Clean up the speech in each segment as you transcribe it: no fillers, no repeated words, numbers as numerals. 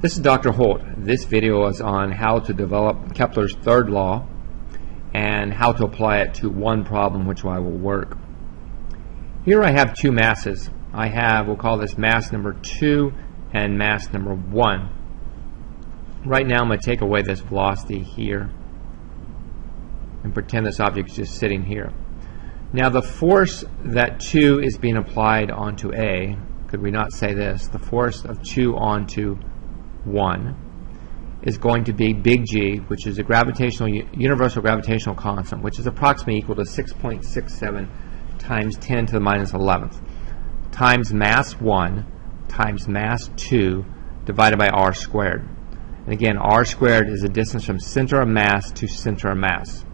This is Dr. Holt. This video is on how to develop Kepler's third law and how to apply it to one problem which I will work. Here I have two masses. I have, we'll call this mass number 2 and mass number 1. Right now I'm going to take away this velocity here and pretend this object is just sitting here. Now the force that 2 is being applied onto A, could we not say this, the force of 2 onto 1 is going to be big G, which is a universal gravitational constant, which is approximately equal to 6.67 times 10 to the minus 11th times mass 1 times mass 2 divided by r squared. And again, r squared is the distance from center of mass to center of mass.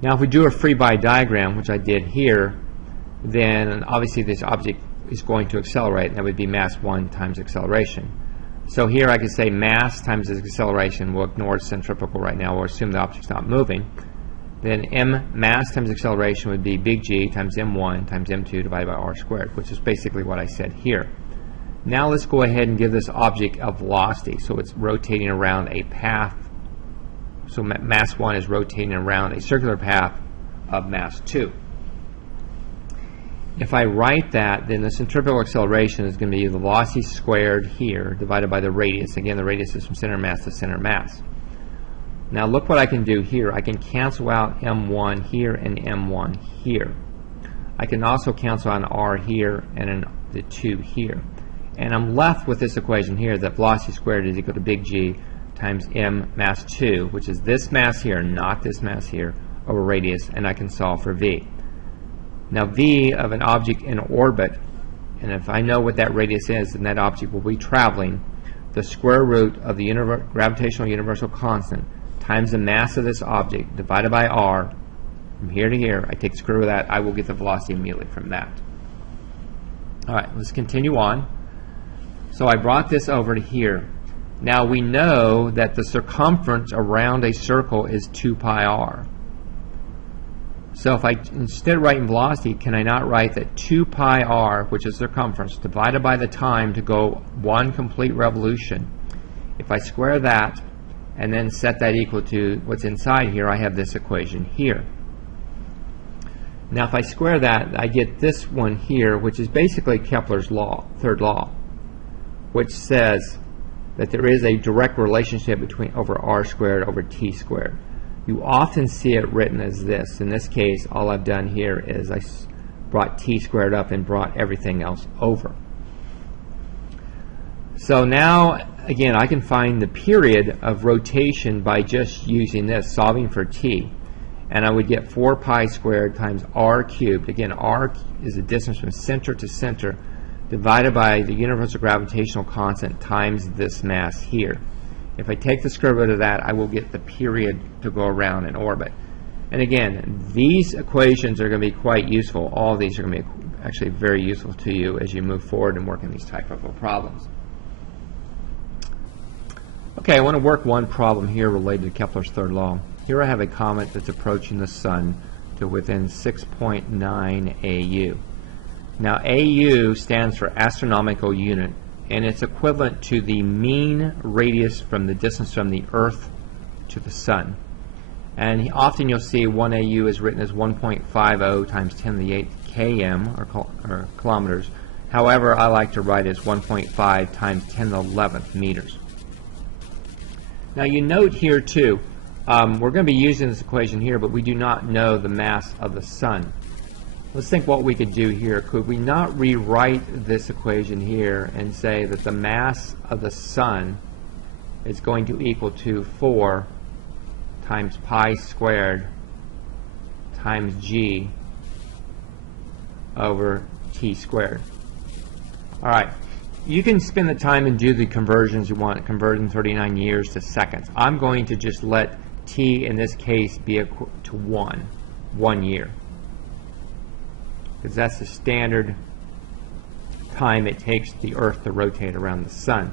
Now if we do a free body diagram, which I did here, then obviously this object is going to accelerate, and that would be mass 1 times acceleration. So here I could say mass times its acceleration. We'll ignore centrifugal right now. We'll assume the object's not moving. Then m mass times acceleration would be big G times m1 times m2 divided by r squared, which is basically what I said here. Now let's go ahead and give this object a velocity. So it's rotating around a path. So mass 1 is rotating around a circular path of mass 2. If I write that, then the centrifugal acceleration is going to be the velocity squared here divided by the radius. Again, the radius is from center of mass to center of mass. Now look what I can do here. I can cancel out m1 here and m1 here. I can also cancel out an r here and the 2 here. And I'm left with this equation here that velocity squared is equal to big G times m mass 2, which is this mass here, not this mass here, over radius, and I can solve for v. Now v of an object in orbit, and if I know what that radius is, then that object will be traveling the square root of the gravitational universal constant times the mass of this object divided by r from here to here. I take the square root of that, I will get the velocity immediately from that. Alright, let's continue on. So I brought this over to here. Now we know that the circumference around a circle is 2 pi r. So if I, instead of writing velocity, can I not write that 2 pi r, which is circumference, divided by the time to go one complete revolution? If I square that and then set that equal to what's inside here, I have this equation here. Now if I square that, I get this one here, which is basically Kepler's law, third law, which says that there is a direct relationship between over r squared over t squared. You often see it written as this. In this case, all I've done here is I brought t squared up and brought everything else over. So now, again, I can find the period of rotation by just using this, solving for t. And I would get 4 pi squared times r cubed. Again, r is the distance from center to center divided by the universal gravitational constant times this mass here. If I take the square root of that, I will get the period to go around in orbit. And again, these equations are going to be quite useful. All of these are going to be actually very useful to you as you move forward and work in these type of problems. Okay, I want to work one problem here related to Kepler's third law. Here I have a comet that's approaching the Sun to within 6.9 AU. Now AU stands for astronomical unit, and it's equivalent to the mean radius from the distance from the Earth to the Sun. And often you'll see 1 AU is written as 1.50 times 10 to the 8th km, or kilometers. However, I like to write it as 1.5 times 10 to the 11th meters. Now you note here too, we're going to be using this equation here, but we do not know the mass of the Sun. Let's think what we could do here. Could we not rewrite this equation here and say that the mass of the Sun is going to equal to 4 times pi squared times g over t squared? Alright, you can spend the time and do the conversions you want, converting 39 years to seconds. I'm going to just let t in this case be equal to 1 year. Because that's the standard time it takes the Earth to rotate around the Sun.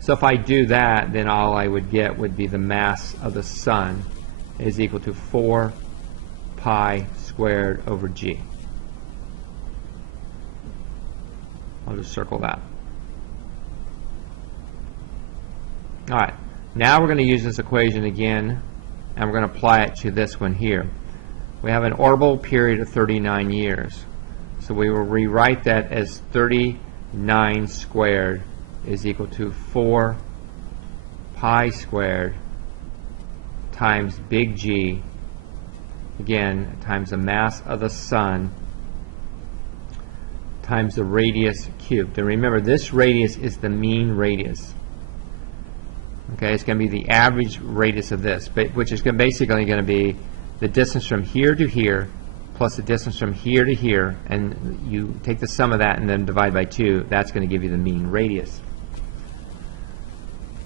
So if I do that, then all I would get would be the mass of the Sun is equal to 4 pi squared over g. I'll just circle that. All right, now we're going to use this equation again, and we're going to apply it to this one here. We have an orbital period of 39 years. So we will rewrite that as 39 squared is equal to 4 pi squared times big G, again, times the mass of the sun, times the radius cubed. And remember, this radius is the mean radius. Okay, it's going to be the average radius of this, which is basically going to be the distance from here to here plus the distance from here to here, and you take the sum of that and then divide by 2. That's going to give you the mean radius.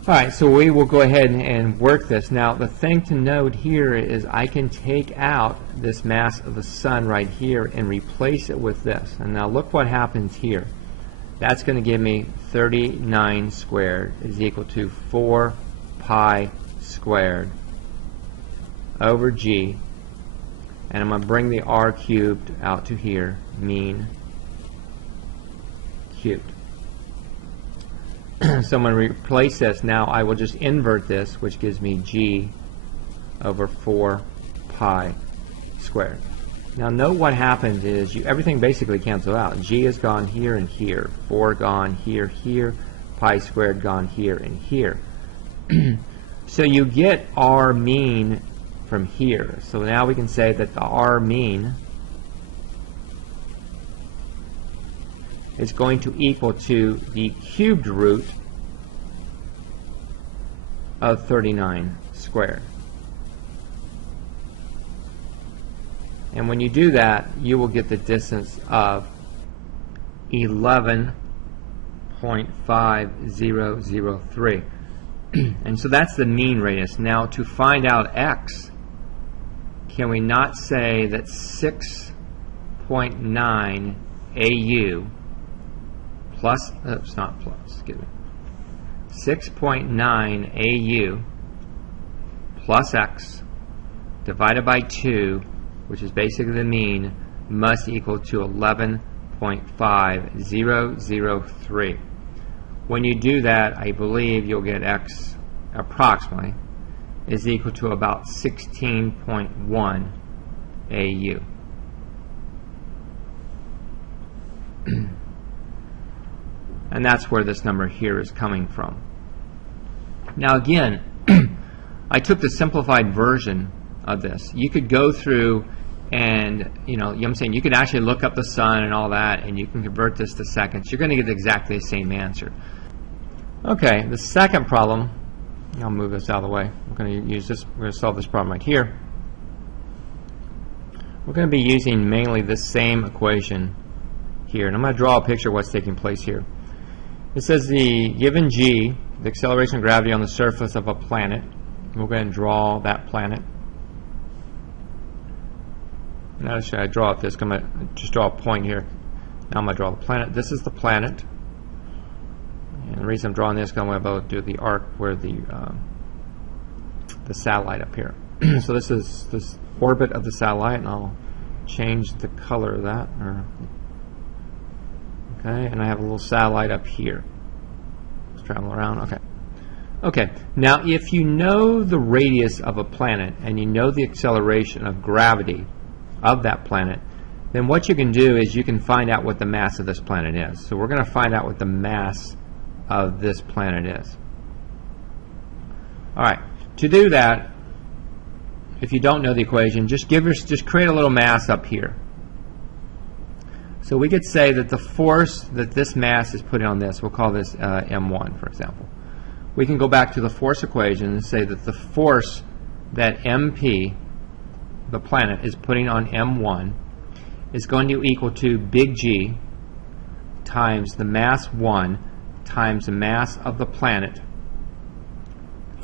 All right, so we will go ahead and work this. Now, the thing to note here is I can take out this mass of the sun right here and replace it with this. And now look what happens here. That's going to give me 39 squared is equal to 4 pi squared over G. And I'm going to bring the r cubed out to here, mean cubed. So I'm going to replace this. Now I will just invert this, which gives me G over 4 pi squared. Now note what happens is everything basically cancels out. G is gone here and here. 4 gone here, here. Pi squared gone here and here. So you get R mean from here. So now we can say that the R mean is going to equal to the cubed root of 39 squared. And when you do that, you will get the distance of 11.5003. And so that's the mean radius. Now to find out x, can we not say that 6.9 AU plus, oops, not plus, excuse me, 6.9 AU plus x divided by 2, which is basically the mean, must equal to 11.5003. When you do that, I believe you'll get x approximately is equal to about 16.1 AU. And that's where this number here is coming from. Now again, I took the simplified version of this. You could go through and, you know what I'm saying, you could actually look up the sun and all that, and you can convert this to seconds. You're going to get exactly the same answer. Okay, the second problem, I'll move this out of the way. We're going to use this, we're going to solve this problem right here. We're going to be using mainly this same equation here, and I'm going to draw a picture of what's taking place here. It says the given G, the acceleration of gravity on the surface of a planet. We're going to draw that planet. Now should I draw it this? I'm going to just draw a point here. Now I'm going to draw the planet. This is the planet. And the reason I'm drawing this is because I'm going to do the arc where the satellite up here. So this is this orbit of the satellite, and I'll change the color of that. Okay, and I have a little satellite up here. Let's travel around. Okay. Okay, now if you know the radius of a planet and you know the acceleration of gravity of that planet, then what you can do is you can find out what the mass of this planet is. So we're going to find out what the mass of this planet is. All right, to do that, if you don't know the equation, just create a little mass up here. So we could say that the force that this mass is putting on this, we'll call this M1, for example. We can go back to the force equation and say that the force that MP, the planet, is putting on M1 is going to equal to big G times the mass 1 times the mass of the planet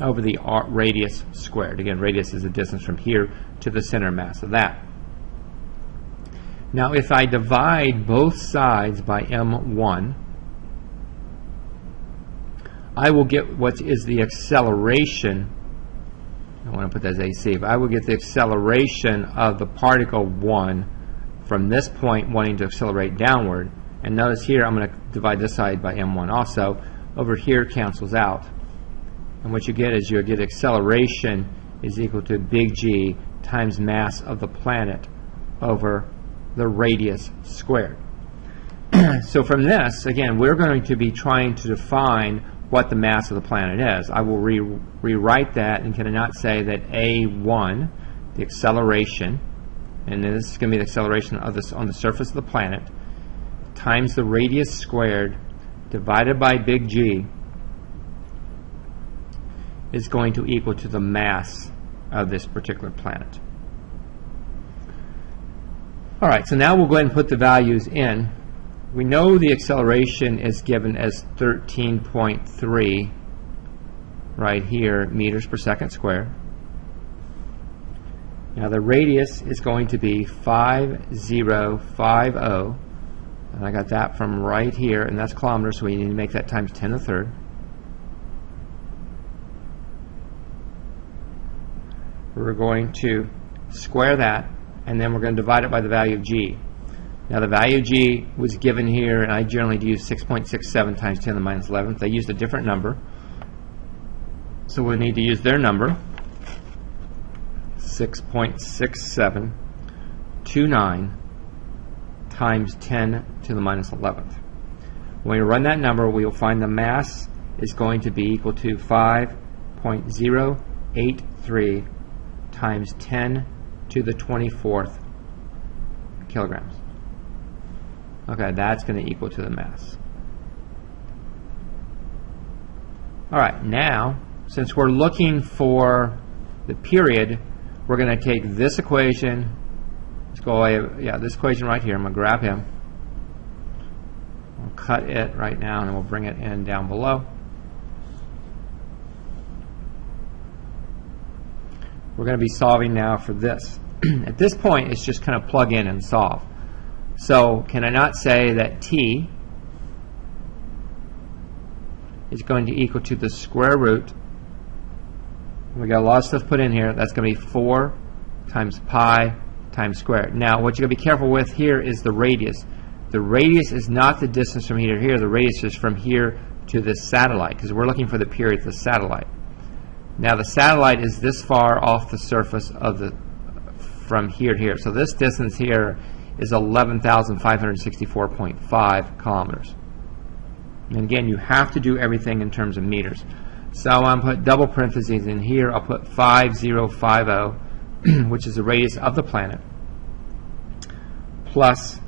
over the radius squared. Again, radius is the distance from here to the center mass of that. Now if I divide both sides by M1, I will get what is the acceleration. I want to put that as AC, but I will get the acceleration of the particle 1 from this point wanting to accelerate downward. And notice here I'm going to divide this side by M1 also. Over here cancels out. And what you get is you get acceleration is equal to big G times mass of the planet over the radius squared. So from this, again, we're going to be trying to define what the mass of the planet is. I will rewrite that, and can I not say that A1, the acceleration, and this is going to be the acceleration of this on the surface of the planet, times the radius squared divided by big G is going to equal to the mass of this particular planet. All right, so now we'll go ahead and put the values in. We know the acceleration is given as 13.3 right here meters per second squared. Now the radius is going to be 5050, and I got that from right here, and that's kilometers, so we need to make that times 10 to the third. We're going to square that, and then we're going to divide it by the value of G. Now the value of G was given here, and I generally use 6.67 times 10 to the minus 11th. I used a different number, so we'll need to use their number, 6.6729 times 10 to the minus 11th. When we run that number, we will find the mass is going to be equal to 5.083 times 10 to the 24th kilograms. Okay, that's going to equal to the mass. All right, now, since we're looking for the period, we're going to take this equation. Let's go away. Yeah, this equation right here. I'm going to grab him. We'll cut it right now, and we'll bring it in down below. We're going to be solving now for this. At this point, it's just kind of plug in and solve. So can I not say that T is going to equal to the square root? We got a lot of stuff put in here. That's going to be 4 times pi times squared. Now, what you're going to be careful with here is the radius. The radius is not the distance from here to here. The radius is from here to this satellite, because we're looking for the period of the satellite. Now, the satellite is this far off the surface of the from here to here. So this distance here is 11,564.5 kilometers. And again, you have to do everything in terms of meters. So I'm going to put double parentheses in here. I'll put 5050, which is the radius of the planet, plus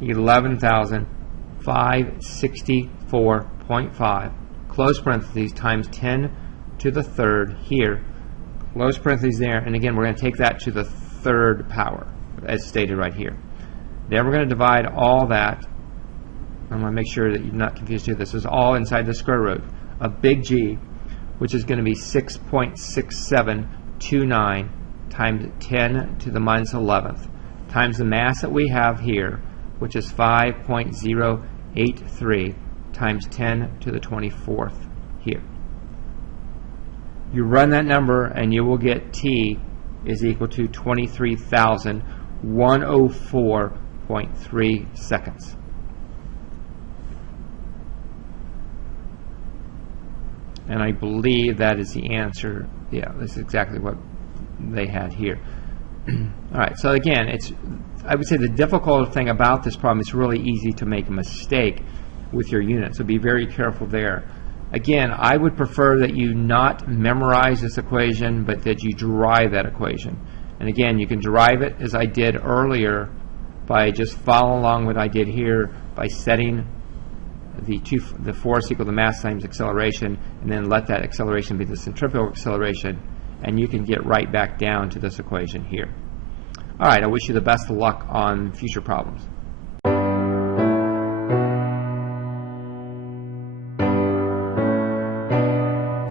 11,564.5, close parentheses, times 10 to the third here, close parentheses there, and again, we're going to take that to the third power, as stated right here. Then we're going to divide all that. I'm going to make sure that you're not confused here. This is all inside the square root of big G, which is going to be 6.6729 times 10 to the minus 11th, times the mass that we have here, which is 5.083 times 10 to the 24th here. You run that number, and you will get T is equal to 23,104.3 seconds. And I believe that is the answer. Yeah, this is exactly what they had here. All right, so again, I would say the difficult thing about this problem, it's really easy to make a mistake with your unit, so be very careful there. Again, I would prefer that you not memorize this equation, but that you derive that equation. And again, you can derive it as I did earlier by just following along what I did here by setting the force equal to mass times acceleration, and then let that acceleration be the centrifugal acceleration, and you can get right back down to this equation here. All right, I wish you the best of luck on future problems.